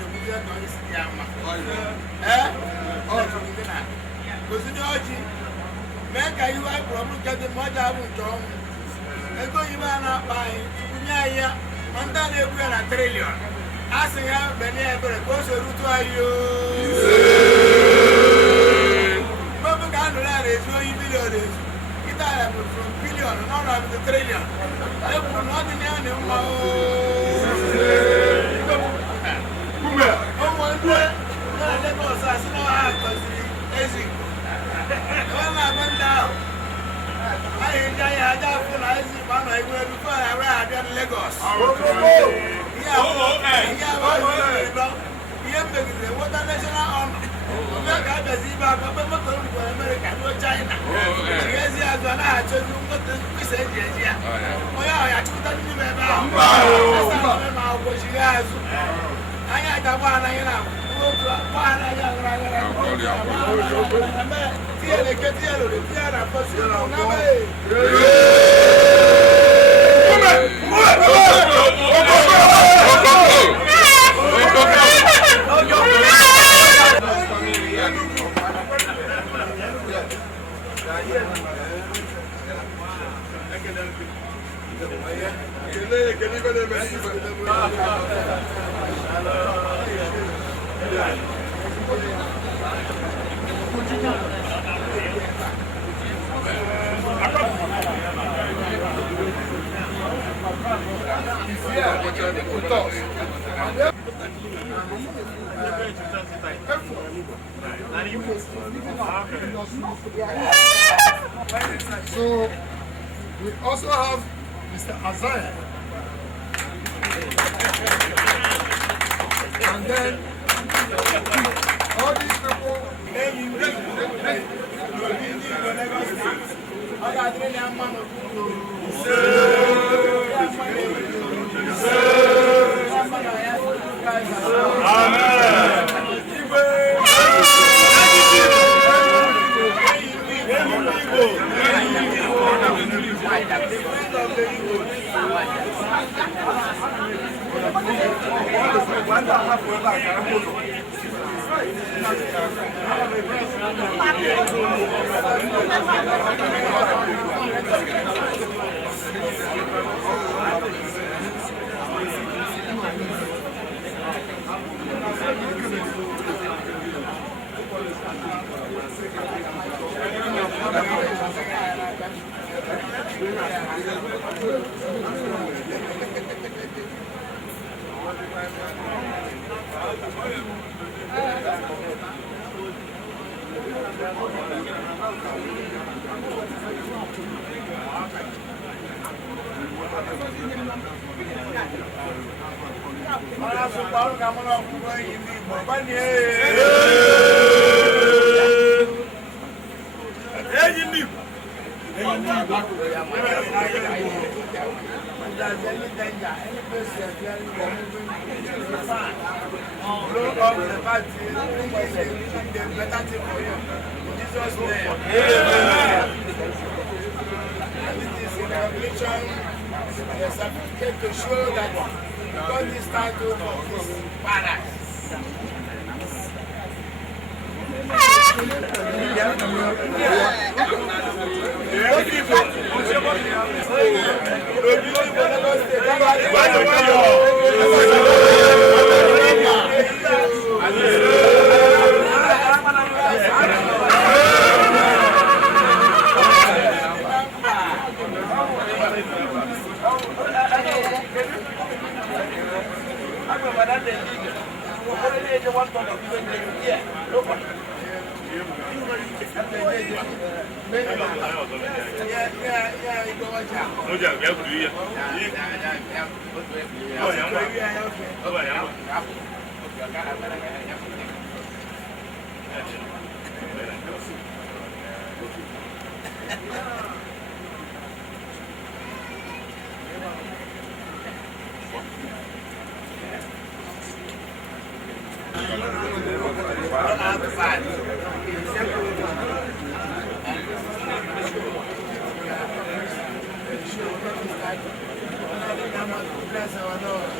na buja ka isi ya ma eh o tu ni na ko si ni oji me ka yi wa problem ka de mo ja bu to ego yi ba na pa yi nya ya manda na ebu na trillion asi ya be ni e bere ko so rutu ayo mo bu ka no la re so yi billion kita ya from billion no na the trillion e bu no di ni ani ma o kume o mo ndwe na le ko sa si na ha ko si ezi wala banda ai ja ya ja fu na ezi ba na iwe du fa ya ra ada Lagos ya ya ba do ye mbegide water national honor oga ka be zi ba ba ba moto ko America no China ezi azo na ha chozu moto kwise eji ya o ya chuta ni me ba ma ko shi azu anya ta ba na ina ba na ya gra tiene que tiene lo tiene pasión na me So we also have Mr. Azaya, and then all these people. To show that God is title for his paradise. Bless our Lord.